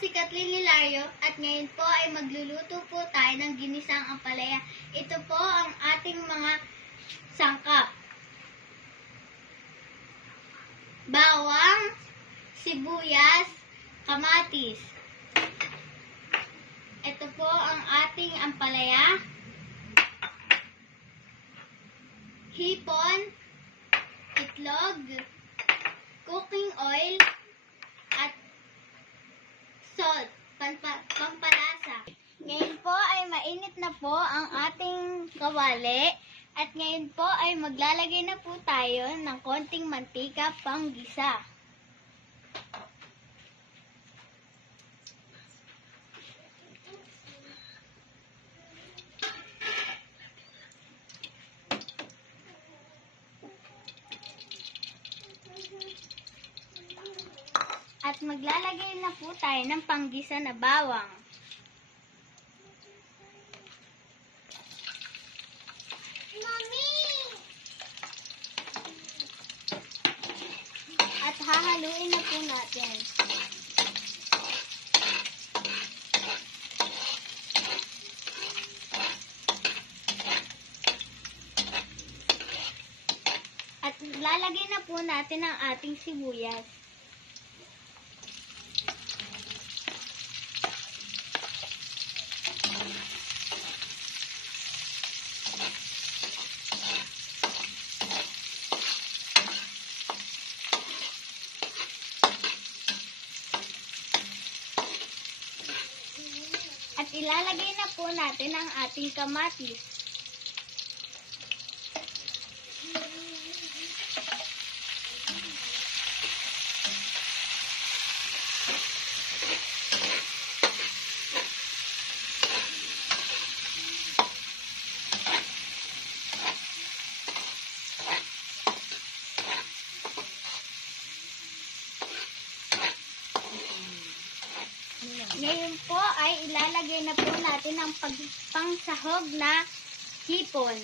si Kathleen Hilario at ngayon po ay magluluto po tayo ng ginisang ampalaya. Ito po ang ating mga sangkap. Bawang, sibuyas, kamatis. Ito po ang ating ampalaya. Hipon, itlog, cooking oil, at salt, pampalasa. Ngayon po ay mainit na po ang ating kawali at ngayon po ay maglalagay na po tayo ng konting mantika pang gisa. At maglalagay na po tayo ng panggisa na bawang. Mami! At hahaluin na po natin. At lalagay na po natin ang ating sibuyas. At ilalagay na po natin ang ating kamatis. Ngayon po ay ilalagay na po natin ang pangsahog na hipon.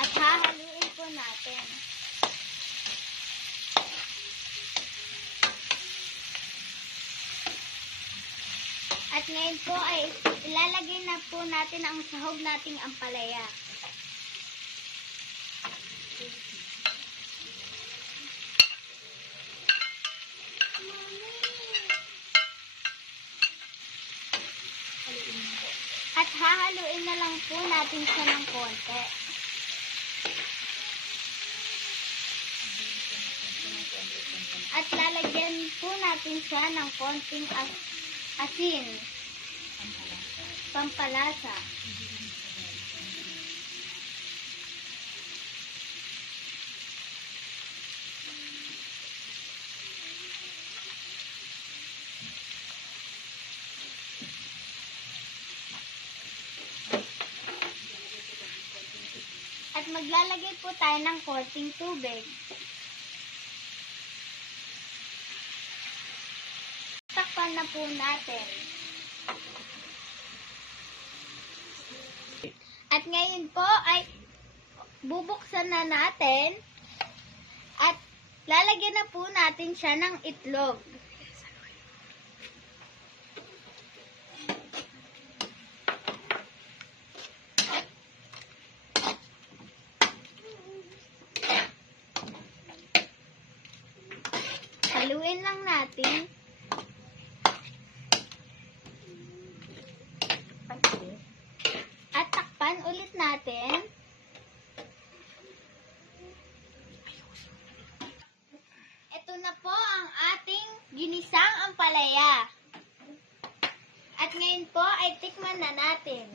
At hahaluin po natin. At ngayon po ay ilalagay na po natin ang sahog nating ampalaya. At hahaluin na lang po natin siya ng konti. At lalagyan po natin siya ng konting asin, pampalasa. At maglalagay po tayo ng konting tubig. Takpan na po natin. At ngayon po ay bubuksan na natin at lalagyan na po natin siya ng itlog. Haluin lang natin. At takpan ulit natin. Ito na po ang ating ginisang ampalaya. At ngayon po ay tikman na natin.